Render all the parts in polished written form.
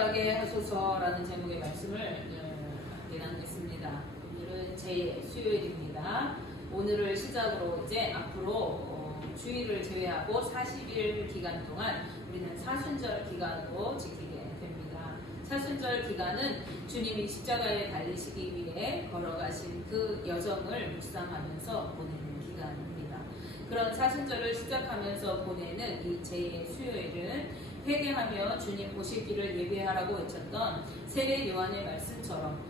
나가게 하소서라는 제목의 말씀을 함께 나누겠습니다. 오늘은 제 수요일입니다. 오늘을 시작으로 이제 앞으로 주일을 제외하고 40일 기간 동안 우리는 사순절 기간으로 지키게 됩니다. 사순절 기간은 주님이 십자가에 달리시기 위해 걸어가신 그 여정을 묵상하면서 보내는 기간입니다. 그런 사순절을 시작하면서 보내는 이 제 수요일은 회개하며 주님 보시기를 예배하라고 외쳤던 세례 요한의 말씀처럼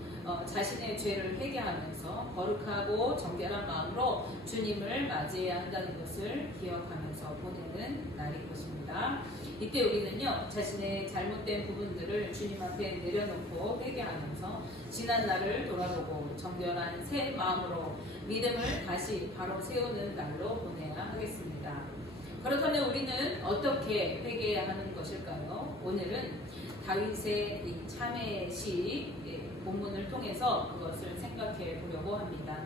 자신의 죄를 회개하면서 거룩하고 정결한 마음으로 주님을 맞이해야 한다는 것을 기억하면서 보내는 날일 것입니다. 이때 우리는요, 자신의 잘못된 부분들을 주님 앞에 내려놓고 회개하면서 지난 날을 돌아보고 정결한 새 마음으로 믿음을 다시 바로 세우는 날로 보내야 하겠습니다. 그렇다면 우리는 어떻게 회개해야 하는 것일까요? 오늘은 다윗의 이 참회의 시 본문을 통해서 그것을 생각해 보려고 합니다.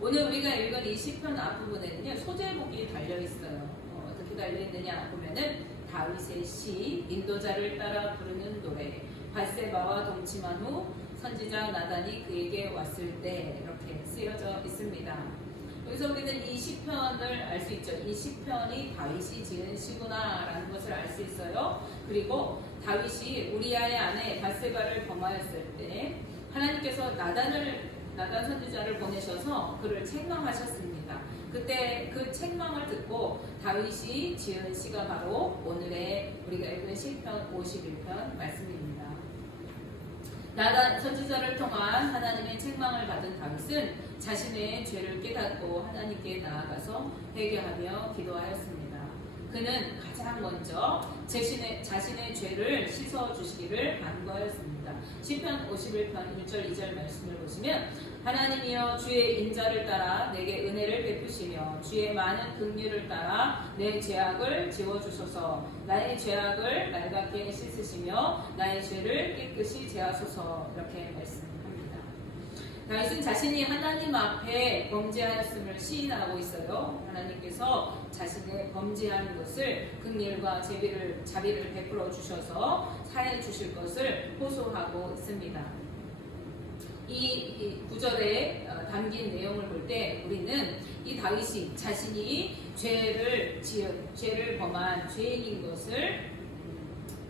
오늘 우리가 읽은 이 시편 앞부분에는요, 소제목이 달려있어요. 어떻게 달려있느냐 보면은 다윗의 시, 인도자를 따라 부르는 노래, 밧세바와 동침한 후 선지자 나단이 그에게 왔을 때, 이렇게 쓰여져 있습니다. 여기서 우리는 이 시편을 알 수 있죠. 이 시편이 다윗이 지은 시구나 라는 것을 알 수 있어요. 그리고 다윗이 우리아의 아내 밧세바를 범하였을 때 하나님께서 나단 선지자를 보내셔서 그를 책망하셨습니다. 그때 그 책망을 듣고 다윗이 지은 시가 바로 오늘의 우리가 읽은 시편 51편 말씀입니다. 나단 선지자를 통한 하나님의 책망을 받은 다윗은 자신의 죄를 깨닫고 하나님께 나아가서 회개하며 기도하였습니다. 그는 가장 먼저 자신의 죄를 씻어주시기를 간구하였습니다. 시편 51편 1절 2절 말씀을 보시면 하나님이여 주의 인자를 따라 내게 은혜를 베푸시며 주의 많은 긍휼을 따라 내 죄악을 지워주소서. 나의 죄악을 맑게 씻으시며 나의 죄를 깨끗이 제하소서. 이렇게 말씀합니다. 다윗은 자신이 하나님 앞에 범죄하였음을 시인하고 있어요. 하나님께서 자신의 범죄한 것을 긍휼과 자비를 베풀어 주셔서 사해 주실 것을 호소하고 있습니다. 이 구절에 담긴 내용을 볼 때 우리는 이 다윗이 자신이 죄를 범한 죄인인 것을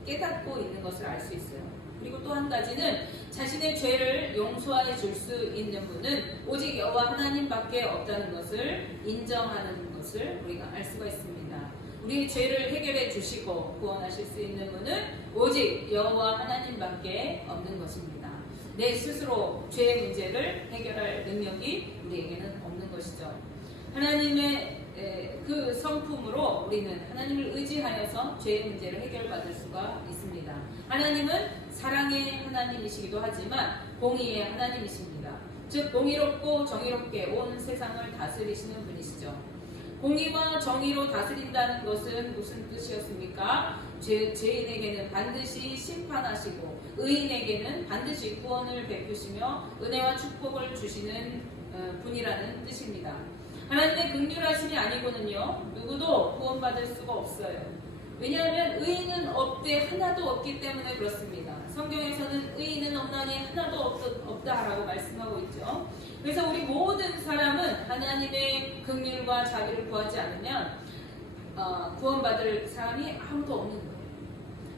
깨닫고 있는 것을 알 수 있어요. 그리고 또 한 가지는 자신의 죄를 용서해 줄 수 있는 분은 오직 여호와 하나님밖에 없다는 것을 인정하는 것을 우리가 알 수가 있습니다. 우리의 죄를 해결해 주시고 구원하실 수 있는 분은 오직 여호와 하나님밖에 없는 것입니다. 내 스스로 죄의 문제를 해결할 능력이 우리에게는 없는 것이죠. 하나님의 그 성품으로 우리는 하나님을 의지하여서 죄의 문제를 해결받을 수가 있습니다. 하나님은 사랑의 하나님이시기도 하지만 공의의 하나님이십니다. 즉 공의롭고 정의롭게 온 세상을 다스리시는 분이시죠. 공의와 정의로 다스린다는 것은 무슨 뜻이었습니까? 죄인에게는 반드시 심판하시고 의인에게는 반드시 구원을 베푸시며 은혜와 축복을 주시는 분이라는 뜻입니다. 하나님의 긍휼하심이 아니고는요, 누구도 구원받을 수가 없어요. 왜냐하면 의인은 없되 하나도 없기 때문에 그렇습니다. 성경에서는 의인은 없나니 하나도 없다라고 말씀하고 있죠. 그래서 우리 모든 사람은 하나님의 긍휼과 자비를 구하지 않으면 구원받을 사람이 아무도 없는 거예요.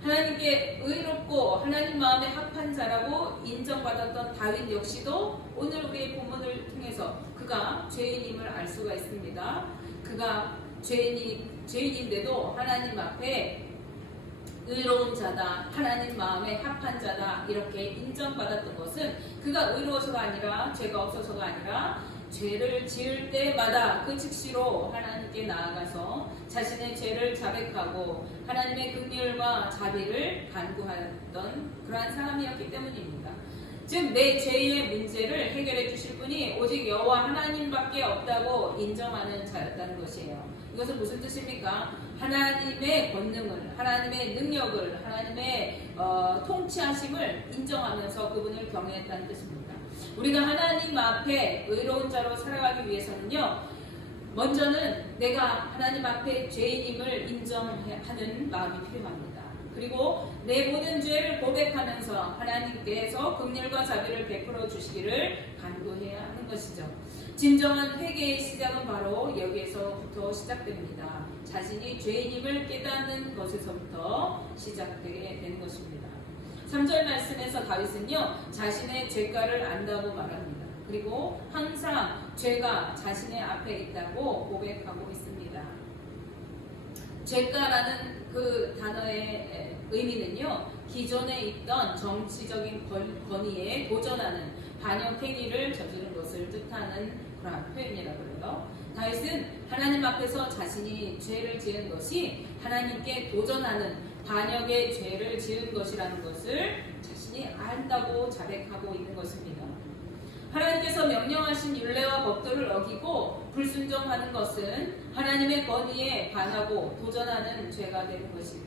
하나님께 의롭고 하나님 마음에 합한 자라고 인정받았던 다윗 역시도 오늘 우리의 본문을 통해서 그가 죄인임을 알 수가 있습니다. 그가 죄인인데도 하나님 앞에 의로운 자다, 하나님 마음에 합한 자다 이렇게 인정받았던 것은 그가 의로워서가 아니라 죄가 없어서가 아니라 죄를 지을 때마다 그 즉시로 하나님께 나아가서 자신의 죄를 자백하고 하나님의 긍휼과 자비를 간구하였던 그러한 사람이었기 때문입니다. 즉 내 죄의 문제를 해결해 주실 분이 오직 여호와 하나님밖에 없다고 인정하는 자였다는 것이에요. 이것은 무슨 뜻입니까? 하나님의 권능을, 하나님의 능력을, 하나님의 통치하심을 인정하면서 그분을 경외했다는 뜻입니다. 우리가 하나님 앞에 의로운 자로 살아가기 위해서는요, 먼저는 내가 하나님 앞에 죄인임을 인정하는 마음이 필요합니다. 그리고 내 모든 죄를 고백하면서 하나님께서 긍휼과 자비를 베풀어 주시기를 간구해야 하는 것이죠. 진정한 회개의 시작은 바로 여기에서부터 시작됩니다. 자신이 죄인임을 깨닫는 것에서부터 시작되게 되는 것입니다. 3절 말씀에서 다윗은요, 자신의 죄가를 안다고 말합니다. 그리고 항상 죄가 자신의 앞에 있다고 고백하고 있습니다. 죄가라는 그 단어의 의미는요, 기존에 있던 정치적인 권위에 도전하는 반역 행위를 저지른 것을 뜻하는 그런 표현이라고 해요. 다윗은 하나님 앞에서 자신이 죄를 지은 것이 하나님께 도전하는 반역의 죄를 지은 것이라는 것을 자신이 안다고 자백하고 있는 것입니다. 하나님께서 명령하신 율례와 법도를 어기고 불순종하는 것은 하나님의 권위에 반하고 도전하는 죄가 되는 것이죠.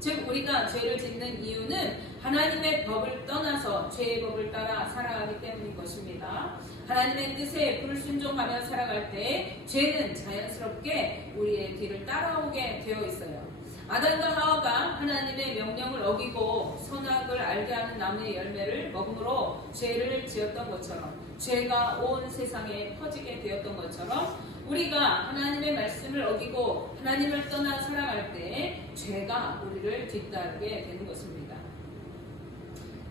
즉 우리가 죄를 짓는 이유는 하나님의 법을 떠나서 죄의 법을 따라 살아가기 때문인 것입니다. 하나님의 뜻에 불순종하며 살아갈 때 죄는 자연스럽게 우리의 뒤를 따라오게 되어 있어요. 아담과 하와가 하나님의 명령을 어기고 선악을 알게 하는 나무의 열매를 먹음으로 죄를 지었던 것처럼, 죄가 온 세상에 퍼지게 되었던 것처럼 우리가 하나님의 말씀을 어기고 하나님을 떠나 살아갈 때 죄가 우리를 뒤따르게 되는 것입니다.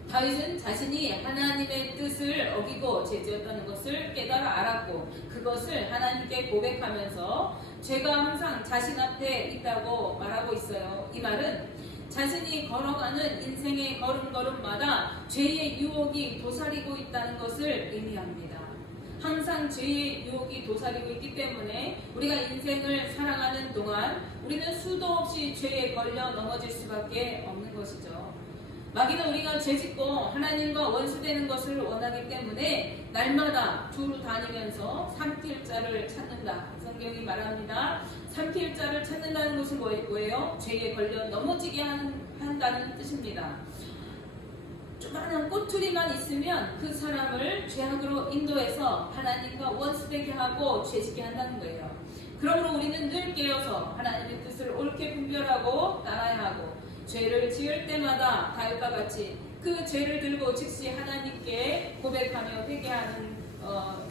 다윗은 자신이 하나님의 뜻을 어기고 죄지었다는 것을 깨달아 알았고 그것을 하나님께 고백하면서 죄가 항상 자신 앞에 있다고 말하고 있어요. 이 말은 자신이 걸어가는 인생의 걸음걸음마다 죄의 유혹이 도사리고 있다는 것을 의미합니다. 항상 죄의 유혹이 도사리고 있기 때문에 우리가 인생을 살아가는 동안 우리는 수도 없이 죄에 걸려 넘어질 수밖에 없는 것이죠. 마귀는 우리가 죄짓고 하나님과 원수되는 것을 원하기 때문에 날마다 두루 다니면서 삼킬 자를 찾는다. 성경이 말합니다. 삼킬 자를 찾는다는 것은 뭐예요? 죄에 걸려 넘어지게 한다는 뜻입니다. 조그마한 꼬투리만 있으면 그 사람을 죄악으로 인도해서 하나님과 원수되게 하고 죄짓게 한다는 거예요. 그러므로 우리는 늘 깨어서 하나님의 뜻을 옳게 분별하고 따라야 하고 죄를 지을 때마다 다윗과 같이 그 죄를 들고 즉시 하나님께 고백하며 회개하는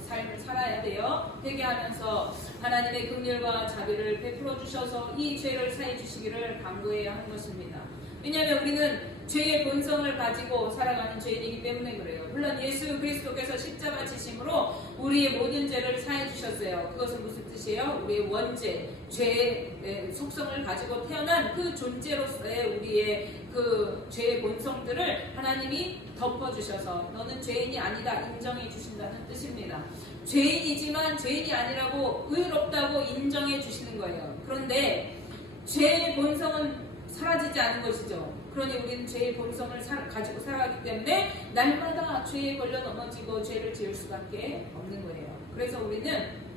삶을 살아야 돼요. 회개하면서 하나님의 긍휼과 자비를 베풀어 주셔서 이 죄를 사해 주시기를 간구해야 하는 것입니다. 왜냐하면 우리는 죄의 본성을 가지고 살아가는 죄인이기 때문에 그래요. 물론 예수 그리스도께서 십자가 지심으로 우리의 모든 죄를 사해 주셨어요. 그것은 무슨 뜻이에요? 우리의 원죄, 죄의 속성을 가지고 태어난 그 존재로서의 우리의 그 죄의 본성들을 하나님이 덮어주셔서 너는 죄인이 아니다 인정해 주신다는 뜻입니다. 죄인이지만 죄인이 아니라고 의롭다고 인정해 주시는 거예요. 그런데 죄의 본성은 사라지지 않은 것이죠. 그러니 우리는 죄의 본성을 가지고 살아가기 때문에 날마다 죄에 걸려 넘어지고 죄를 지을 수밖에 없는 거예요. 그래서 우리는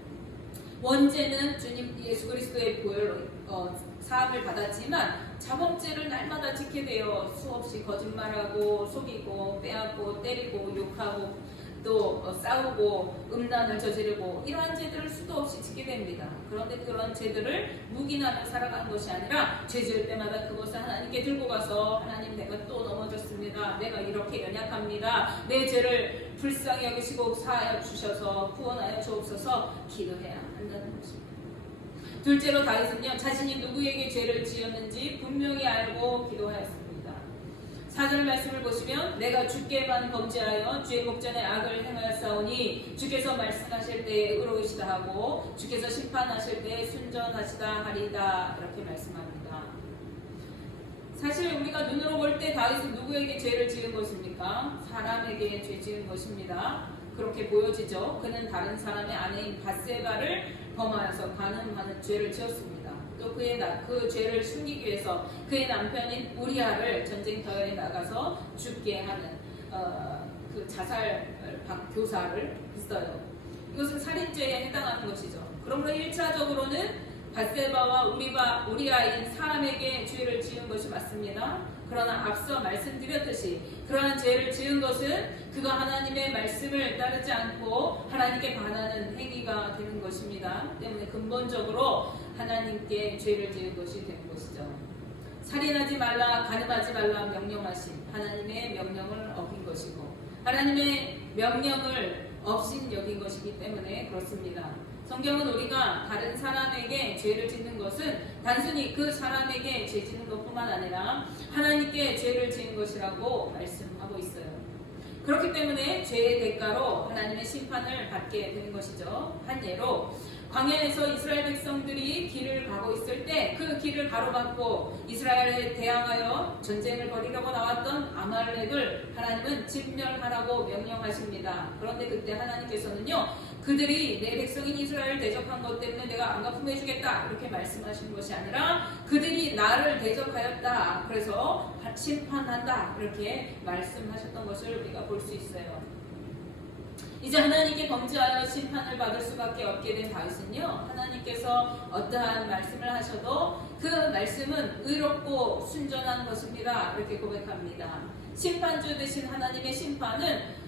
원죄는 주님 예수 그리스도의 보혈로 사함을 받았지만 자범죄를 날마다 짓게 되어 수없이 거짓말하고 속이고 빼앗고 때리고 욕하고 또 싸우고 음란을 저지르고 이러한 죄들을 수도 없이 짓게 됩니다. 그런데 그런 죄들을 묵인하며 살아가는 것이 아니라 죄 지을 때마다 그것을 하나님께 들고 가서 하나님 내가 또 넘어졌습니다. 내가 이렇게 연약합니다. 내 죄를 불쌍히 여기시고 사하여 주셔서 구원하여 주옵소서 기도해야 한다는 것입니다. 둘째로 다윗은요 자신이 누구에게 죄를 지었는지 분명히 알고 기도하였습니다. 4절 말씀을 보시면 내가 주께만 범죄하여 주의 목전에 악을 행하였사오니 주께서 말씀하실 때에 의로우시다 하고 주께서 심판하실 때에 순전하시다 하리다 이렇게 말씀합니다. 사실 우리가 눈으로 볼 때 다윗은 누구에게 죄를 지은 것입니까? 사람에게 죄 지은 것입니다. 그렇게 보여지죠. 그는 다른 사람의 아내인 밧세바를 범하여서 간음하는 죄를 지었습니다. 또 그 죄를 숨기기 위해서 그의 남편인 우리아를 전쟁터에 나가서 죽게 하는 그 자살 교사를 했어요. 이것은 살인죄에 해당하는 것이죠. 그러므로 1차적으로는 밧세바와 우리아인 사람에게 죄를 지은 것이 맞습니다. 그러나 앞서 말씀드렸듯이 그러한 죄를 지은 것은 그가 하나님의 말씀을 따르지 않고 하나님께 반하는 행위가 되는 것입니다. 때문에 근본적으로 하나님께 죄를 지은 것이 되는 것이죠. 살인하지 말라, 간음하지 말라 명령하신 하나님의 명령을 어긴 것이고 하나님의 명령을 없인 여긴 것이기 때문에 그렇습니다. 성경은 우리가 다른 사람에게 죄를 짓는 것은 단순히 그 사람에게 죄 짓는 것뿐만 아니라 하나님께 죄를 지은 것이라고 말씀하고 있어요. 그렇기 때문에 죄의 대가로 하나님의 심판을 받게 되는 것이죠. 한 예로 광야에서 이스라엘 백성들이 길을 가고 있을 때 그 길을 가로막고 이스라엘에 대항하여 전쟁을 벌이려고 나왔던 아말렉을 하나님은 진멸하라고 명령하십니다. 그런데 그때 하나님께서는요, 그들이 내 백성인 이스라엘을 대적한 것 때문에 내가 안갚음해 주겠다 이렇게 말씀하신 것이 아니라 그들이 나를 대적하였다, 그래서 심판한다 이렇게 말씀하셨던 것을 우리가 볼 수 있어요. 이제 하나님께 범죄하여 심판을 받을 수밖에 없게 된 다윗은요, 하나님께서 어떠한 말씀을 하셔도 그 말씀은 의롭고 순전한 것입니다 이렇게 고백합니다. 심판주 되신 하나님의 심판은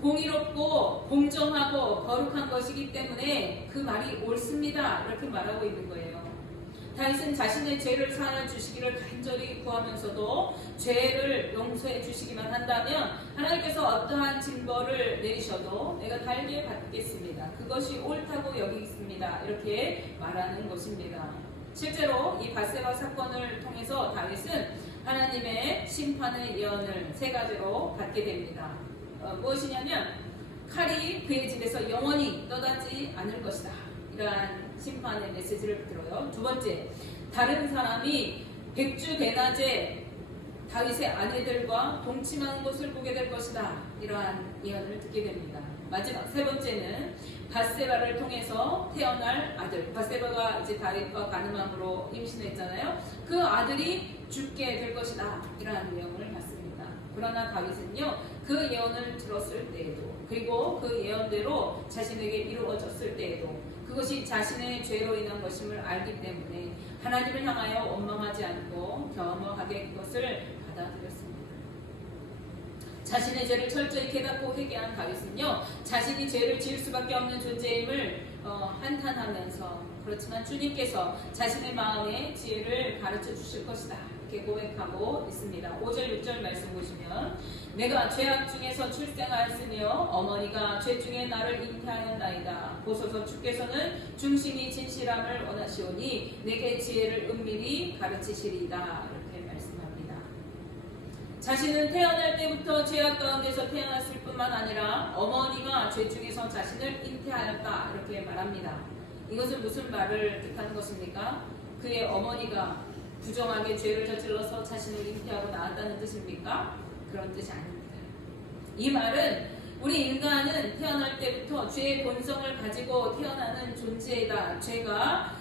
공의롭고 공정하고 거룩한 것이기 때문에 그 말이 옳습니다 이렇게 말하고 있는 거예요. 다윗은 자신의 죄를 사하여 주시기를 간절히 구하면서도 죄를 용서해 주시기만 한다면 하나님께서 어떠한 징벌을 내리셔도 내가 달게 받겠습니다. 그것이 옳다고 여기겠습니다. 이렇게 말하는 것입니다. 실제로 이 밧세바 사건을 통해서 다윗은 하나님의 심판의 예언을 세 가지로 받게 됩니다. 무엇이냐면 칼이 그의 집에서 영원히 떠나지 않을 것이다. 이러한 심판의 메시지를 들어요. 두 번째, 다른 사람이 백주대낮에 다윗의 아내들과 동침하는 것을 보게 될 것이다. 이러한 예언을 듣게 됩니다. 마지막 세 번째는 밧세바를 통해서 태어날 아들, 밧세바가 이제 다윗과 간음함으로 임신했잖아요. 그 아들이 죽게 될 것이다. 이러한 내용을 받습니다. 그러나 다윗은요, 그 예언을 들었을 때에도 그리고 그 예언대로 자신에게 이루어졌을 때에도 그것이 자신의 죄로 인한 것임을 알기 때문에 하나님을 향하여 원망하지 않고 겸허하게 그것을 받아들였습니다. 자신의 죄를 철저히 깨닫고 회개한 다윗은요, 자신이 죄를 지을 수밖에 없는 존재임을 한탄하면서 그렇지만 주님께서 자신의 마음에 지혜를 가르쳐 주실 것이다 이렇게 고백하고 있습니다. 5절 6절 말씀 보시면 내가 죄악 중에서 출생하였으며 어머니가 죄 중에 나를 잉태하였나이다. 보소서 주께서는 중심이 진실함을 원하시오니 내게 지혜를 은밀히 가르치시리이다 이렇게 말씀합니다. 자신은 태어날 때부터 죄악 가운데서 태어났을 뿐만 아니라 어머니가 죄 중에서 자신을 잉태하였다 이렇게 말합니다. 이것은 무슨 말을 뜻하는 것입니까? 그의 어머니가 부정하게 죄를 저질러서 자신을 잉태하고 낳았다는 뜻입니까? 그런 뜻이 아닙니다. 이 말은 우리 인간은 태어날 때부터 죄의 본성을 가지고 태어나는 존재이다. 죄가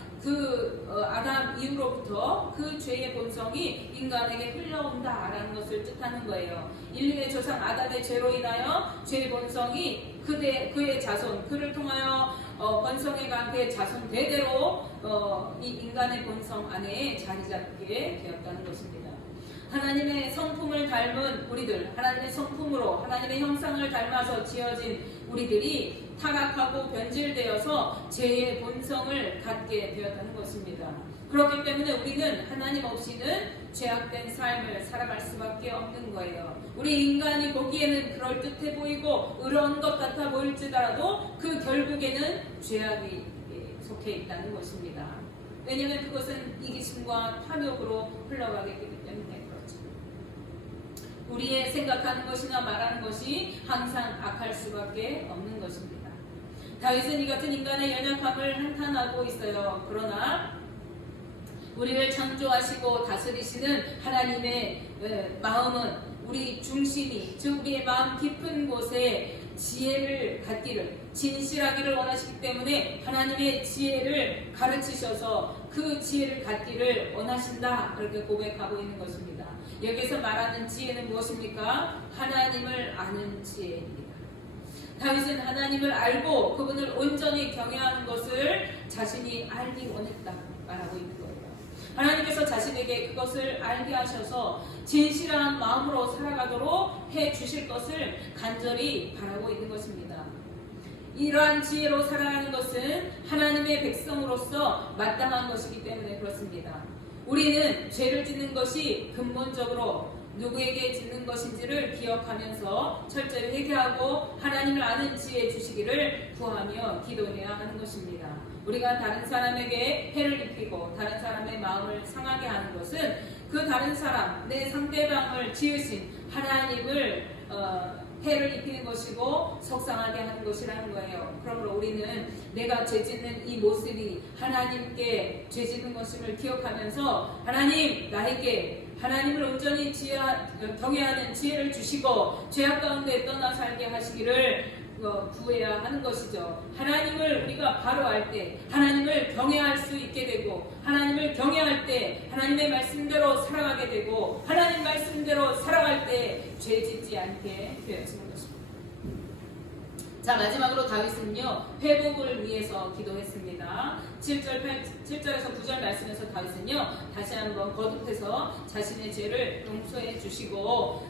아담 이후로부터 그 죄의 본성이 인간에게 흘러온다라는 것을 뜻하는 거예요. 인류의 조상 아담의 죄로 인하여 죄의 본성이 그의 자손, 그를 통하여 번성해간 그의 자손 대대로 이 인간의 본성 안에 자리 잡게 되었다는 것입니다. 하나님의 성품을 닮은 우리들, 하나님의 성품으로 하나님의 형상을 닮아서 지어진 우리들이 타락하고 변질되어서 죄의 본성을 갖게 되었다는 것입니다. 그렇기 때문에 우리는 하나님 없이는 죄악된 삶을 살아갈 수밖에 없는 거예요. 우리 인간이 보기에는 그럴듯해 보이고 의로운 것 같아 보일지라도 그 결국에는 죄악이 속해 있다는 것입니다. 왜냐하면 그것은 이기심과 탐욕으로 흘러가게 되기 때문에 그렇죠. 우리의 생각하는 것이나 말하는 것이 항상 악할 수밖에 없는 것입니다. 다윗은 이 같은 인간의 연약함을 한탄하고 있어요. 그러나 우리를 창조하시고 다스리시는 하나님의 마음은 우리 중심이, 즉 우리의 마음 깊은 곳에 지혜를 갖기를, 진실하기를 원하시기 때문에 하나님의 지혜를 가르치셔서 그 지혜를 갖기를 원하신다 이렇게 고백하고 있는 것입니다. 여기서 말하는 지혜는 무엇입니까? 하나님을 아는 지혜입니다. 다윗은 하나님을 알고 그분을 온전히 경외하는 것을 자신이 알기 원했다고 말하고 있는 거예요. 하나님께서 자신에게 그것을 알게 하셔서 진실한 마음으로 살아가도록 해 주실 것을 간절히 바라고 있는 것입니다. 이러한 지혜로 살아가는 것은 하나님의 백성으로서 마땅한 것이기 때문에 그렇습니다. 우리는 죄를 짓는 것이 근본적으로 누구에게 짓는 것인지를 기억하면서 철저히 회개하고 하나님을 아는 지혜 주시기를 구하며 기도해야 하는 것입니다. 우리가 다른 사람에게 해를 입히고 다른 사람의 마음을 상하게 하는 것은 그 다른 사람, 내 상대방을 지으신 하나님을 해를 입히는 것이고 속상하게 하는 것이라는 거예요. 그러므로 우리는 내가 죄짓는 이 모습이 하나님께 죄짓는 것임을 기억하면서 하나님 나에게 하나님을 온전히 경외하는 지혜를 주시고 죄악 가운데 떠나 살게 하시기를 구해야 하는 것이죠. 하나님을 우리가 바로 알 때 하나님을 경외할 수 있게 되고 하나님을 경외할 때 하나님의 말씀대로 살아가게 되고 하나님 말씀대로 살아갈 때 죄 짓지 않게 되어지는 것입니다. 자, 마지막으로 다윗은요 회복을 위해서 기도했습니다. 7절에서 9절 말씀에서 다윗은요 다시 한번 거듭해서 자신의 죄를 용서해 주시고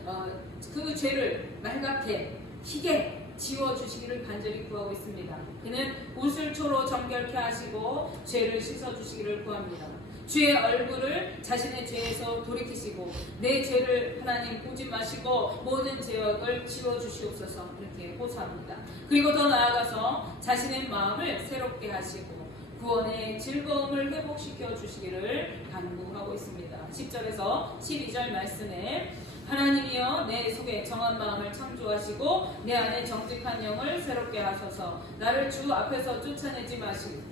그 죄를 말갛게 희게 지워주시기를 간절히 구하고 있습니다. 그는 우슬초로 정결케 하시고 죄를 씻어주시기를 구합니다. 주의 얼굴을 자신의 죄에서 돌이키시고 내 죄를 하나님 보지 마시고 모든 죄악을 지워주시옵소서 이렇게 호소합니다. 그리고 더 나아가서 자신의 마음을 새롭게 하시고 구원의 즐거움을 회복시켜 주시기를 간구하고 있습니다. 10절에서 12절 말씀에 하나님이여 내 속에 정한 마음을 창조하시고 내 안에 정직한 영을 새롭게 하소서. 나를 주 앞에서 쫓아내지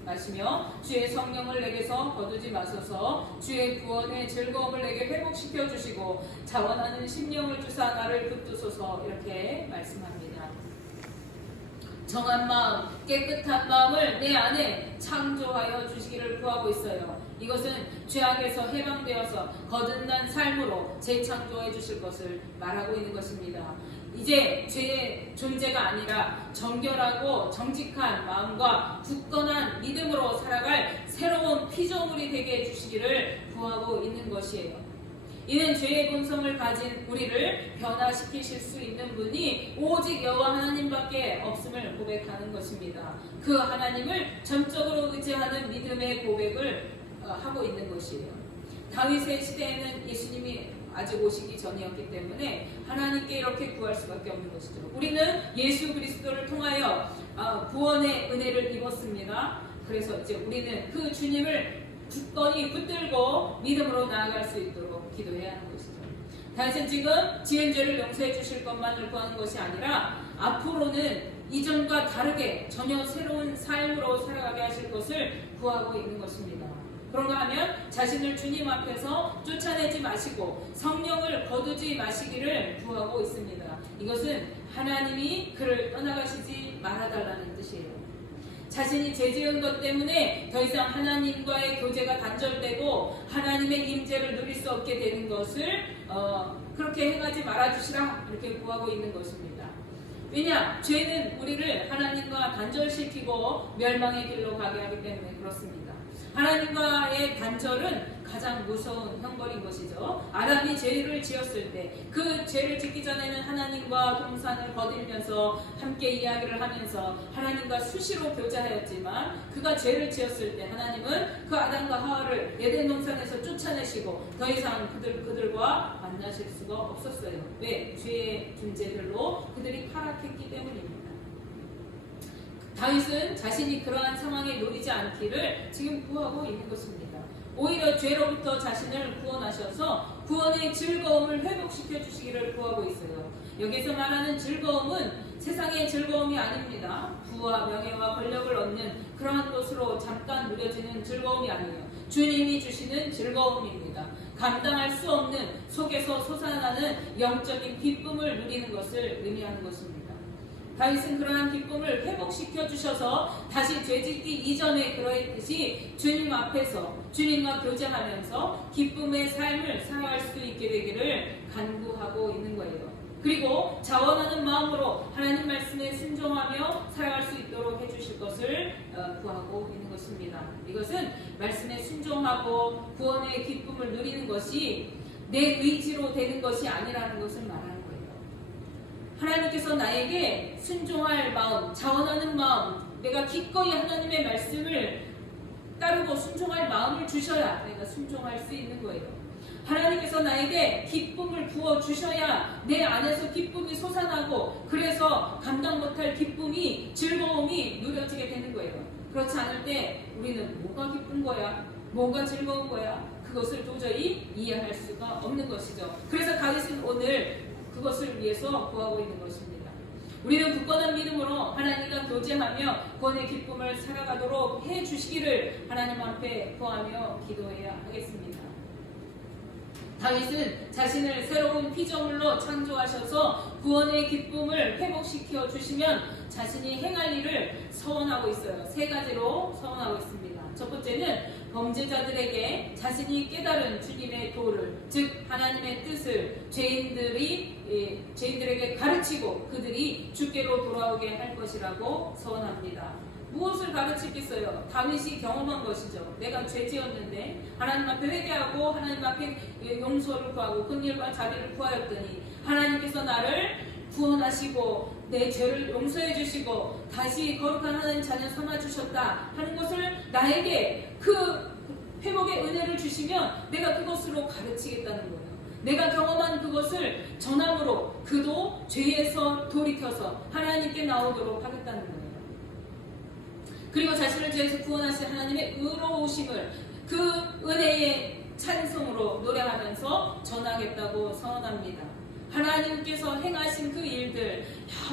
마시며 주의 성령을 내게서 거두지 마소서. 주의 구원의 즐거움을 내게 회복시켜 주시고 자원하는 심령을 주사 나를 붙드소서 이렇게 말씀합니다. 정한 마음, 깨끗한 마음을 내 안에 창조하여 주시기를 구하고 있어요. 이것은 죄악에서 해방되어서 거듭난 삶으로 재창조해 주실 것을 말하고 있는 것입니다. 이제 죄의 존재가 아니라 정결하고 정직한 마음과 굳건한 믿음으로 살아갈 새로운 피조물이 되게 해주시기를 구하고 있는 것이에요. 이는 죄의 본성을 가진 우리를 변화시키실 수 있는 분이 오직 여호와 하나님밖에 없음을 고백하는 것입니다. 그 하나님을 전적으로 의지하는 믿음의 고백을 하고 있는 것이에요. 다윗의 시대에는 예수님이 아직 오시기 전이었기 때문에 하나님께 이렇게 구할 수밖에 없는 것이죠. 우리는 예수 그리스도를 통하여 구원의 은혜를 입었습니다. 그래서 이제 우리는 그 주님을 굳건히 붙들고 믿음으로 나아갈 수 있도록 기도해야 하는 것이죠. 다윗은 지금 지은 죄를 용서해 주실 것만을 구하는 것이 아니라 앞으로는 이전과 다르게 전혀 새로운 삶으로 살아가게 하실 것을 구하고 있는 것입니다. 그런가 하면 자신을 주님 앞에서 쫓아내지 마시고 성령을 거두지 마시기를 구하고 있습니다. 이것은 하나님이 그를 떠나가시지 말아달라는 뜻이에요. 자신이 죄지은 것 때문에 더 이상 하나님과의 교제가 단절되고 하나님의 임재를 누릴 수 없게 되는 것을 그렇게 행하지 말아주시라 이렇게 구하고 있는 것입니다. 왜냐? 죄는 우리를 하나님과 단절시키고 멸망의 길로 가게 하기 때문에 그렇습니다. 하나님과의 단절은 가장 무서운 형벌인 것이죠. 아담이 죄를 지었을 때 그 죄를 짓기 전에는 하나님과 동산을 거들면서 함께 이야기를 하면서 하나님과 수시로 교제하였지만 그가 죄를 지었을 때 하나님은 그 아담과 하와를 에덴 동산에서 쫓아내시고 더 이상 그들과 만나실 수가 없었어요. 왜? 죄의 존재들로 그들이 타락했기 때문입니다. 다윗은 자신이 그러한 상황에 놓이지 않기를 지금 구하고 있는 것입니다. 오히려 죄로부터 자신을 구원하셔서 구원의 즐거움을 회복시켜 주시기를 구하고 있어요. 여기서 말하는 즐거움은 세상의 즐거움이 아닙니다. 부와 명예와 권력을 얻는 그러한 것으로 잠깐 누려지는 즐거움이 아니에요. 주님이 주시는 즐거움입니다. 감당할 수 없는 속에서 솟아나는 영적인 기쁨을 누리는 것을 의미하는 것입니다. 다윗은 그러한 기쁨을 회복시켜 주셔서 다시 죄짓기 이전에 그러했듯이 주님 앞에서 주님과 교제하면서 기쁨의 삶을 살아갈 수 있게 되기를 간구하고 있는 거예요. 그리고 자원하는 마음으로 하나님 말씀에 순종하며 살아갈 수 있도록 해주실 것을 구하고 있는 것입니다. 이것은 말씀에 순종하고 구원의 기쁨을 누리는 것이 내 의지로 되는 것이 아니라는 것을 말합니다. 하나님께서 나에게 순종할 마음, 자원하는 마음, 내가 기꺼이 하나님의 말씀을 따르고 순종할 마음을 주셔야 내가 순종할 수 있는 거예요. 하나님께서 나에게 기쁨을 부어 주셔야 내 안에서 기쁨이 솟아나고 그래서 감당 못할 기쁨이 즐거움이 누려지게 되는 거예요. 그렇지 않을 때 우리는 뭐가 기쁜 거야? 뭐가 즐거운 거야? 그것을 도저히 이해할 수가 없는 것이죠. 그래서 다윗은 오늘 그것을 위해서 구하고 있는 것입니다. 우리는 굳건한 믿음으로 하나님과 교제하며 구원의 기쁨을 살아가도록 해주시기를 하나님 앞에 구하며 기도해야 하겠습니다. 다윗은 자신을 새로운 피조물로 창조하셔서 구원의 기쁨을 회복시켜 주시면 자신이 행할 일을 서원하고 있어요. 세 가지로 서원하고 있습니다. 첫 번째는 범죄자들에게 자신이 깨달은 주님의 도를, 즉 하나님의 뜻을 죄인들에게 가르치고 그들이 주께로 돌아오게 할 것이라고 서원합니다. 무엇을 가르치겠어요? 다윗이 경험한 것이죠. 내가 죄지었는데 하나님 앞에 회개하고 하나님 앞에 용서를 구하고 긍휼과 자비를 구하였더니 하나님께서 나를 구원하시고 내 죄를 용서해 주시고 다시 거룩한 하나님 자녀 삼아 주셨다 하는 것을 나에게 그 회복의 은혜를 주시면 내가 그것으로 가르치겠다는 거예요. 내가 경험한 그것을 전함으로 그도 죄에서 돌이켜서 하나님께 나오도록 하겠다는 거예요. 그리고 자신을 죄에서 구원하신 하나님의 의로우심을 그 은혜의 찬송으로 노래하면서 전하겠다고 선언합니다. 하나님께서 행하신 그 일들,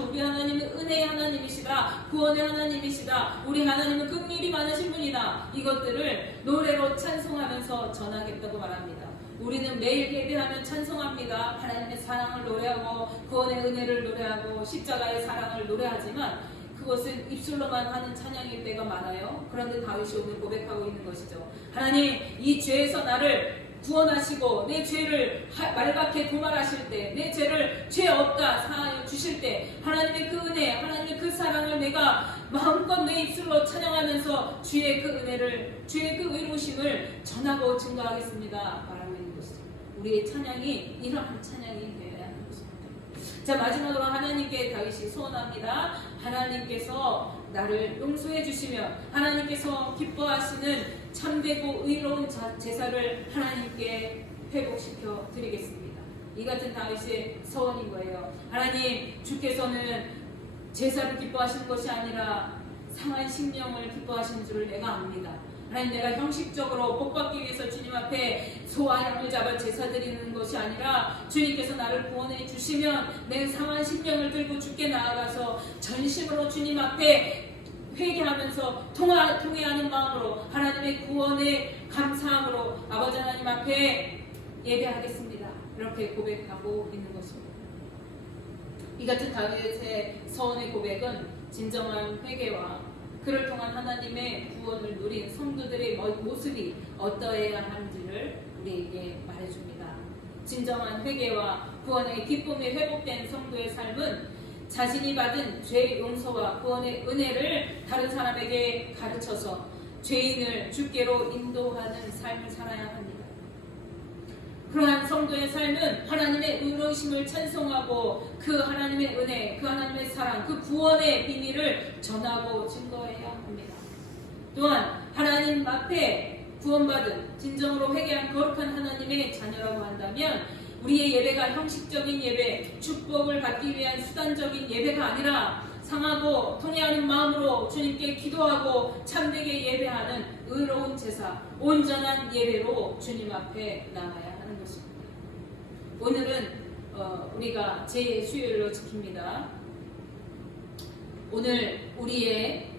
우리 하나님은 은혜의 하나님이시다, 구원의 하나님이시다, 우리 하나님은 긍휼이 많으신 분이다, 이것들을 노래로 찬송하면서 전하겠다고 말합니다. 우리는 매일 예배하면 찬송합니다. 하나님의 사랑을 노래하고 구원의 은혜를 노래하고 십자가의 사랑을 노래하지만 그것은 입술로만 하는 찬양일 때가 많아요. 그런데 다윗이 오늘 고백하고 있는 것이죠. 하나님, 이 죄에서 나를 구원하시고 내 죄를 말갛게 도말하실 때, 내 죄를 죄 없다 사하여 주실 때 하나님의 그 은혜, 하나님의 그 사랑을 내가 마음껏 내 입술로 찬양하면서 주의 그 은혜를, 주의 그 의로우심을 전하고 증거하겠습니다 말하고 있는 것이죠. 우리의 찬양이 이러한 찬양이 되어야 하는 것입니다. 자, 마지막으로 하나님께 다윗이 소원합니다. 하나님께서 나를 용서해 주시며 하나님께서 기뻐하시는 참되고 의로운 제사를 하나님께 회복시켜 드리겠습니다. 이 같은 다윗의 서원인 거예요. 하나님, 주께서는 제사를 기뻐하시는 것이 아니라 상한 심령을 기뻐하시는 줄을 내가 압니다. 하나님, 내가 형식적으로 복받기 위해서 주님 앞에 소와 양을 잡아 제사 드리는 것이 아니라 주님께서 나를 구원해 주시면 내 상한 심령을 들고 주께 나아가서 전심으로 주님 앞에 회개하면서 통회하는 마음으로 하나님의 구원에 감사함으로 아버지 하나님 앞에 예배하겠습니다. 이렇게 고백하고 있는 것입니다. 이 같은 다윗의 서원의 고백은 진정한 회개와 그를 통한 하나님의 구원을 누린 성도들의 모습이 어떠해야 하는지를 우리에게 말해줍니다. 진정한 회개와 구원의 기쁨이 회복된 성도의 삶은 자신이 받은 죄 용서와 구원의 은혜를 다른 사람에게 가르쳐서 죄인을 주께로 인도하는 삶을 살아야 합니다. 그러한 성도의 삶은 하나님의 의로우심을 찬송하고 그 하나님의 은혜, 그 하나님의 사랑, 그 구원의 비밀을 전하고 증거해야 합니다. 또한 하나님 앞에 구원받은 진정으로 회개한 거룩한 하나님의 자녀라고 한다면 우리의 예배가 형식적인 예배, 축복을 받기 위한 수단적인 예배가 아니라 상하고 통회하는 마음으로 주님께 기도하고 참되게 예배하는 의로운 제사, 온전한 예배로 주님 앞에 나가야 하는 것입니다. 오늘은 우리가 제 수요일로 지킵니다. 오늘 우리의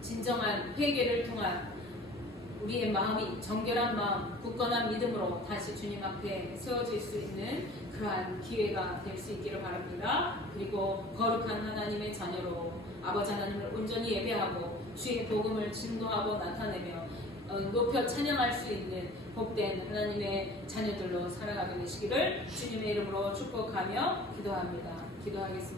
진정한 회개를 통한 우리의 마음이 정결한 마음, 굳건한 믿음으로 다시 주님 앞에 세워질 수 있는 그러한 기회가 될 수 있기를 바랍니다. 그리고 거룩한 하나님의 자녀로 아버지 하나님을 온전히 예배하고 주의 복음을 증거하고 나타내며 높여 찬양할 수 있는 복된 하나님의 자녀들로 살아가게 되시기를 주님의 이름으로 축복하며 기도합니다. 기도하겠습니다.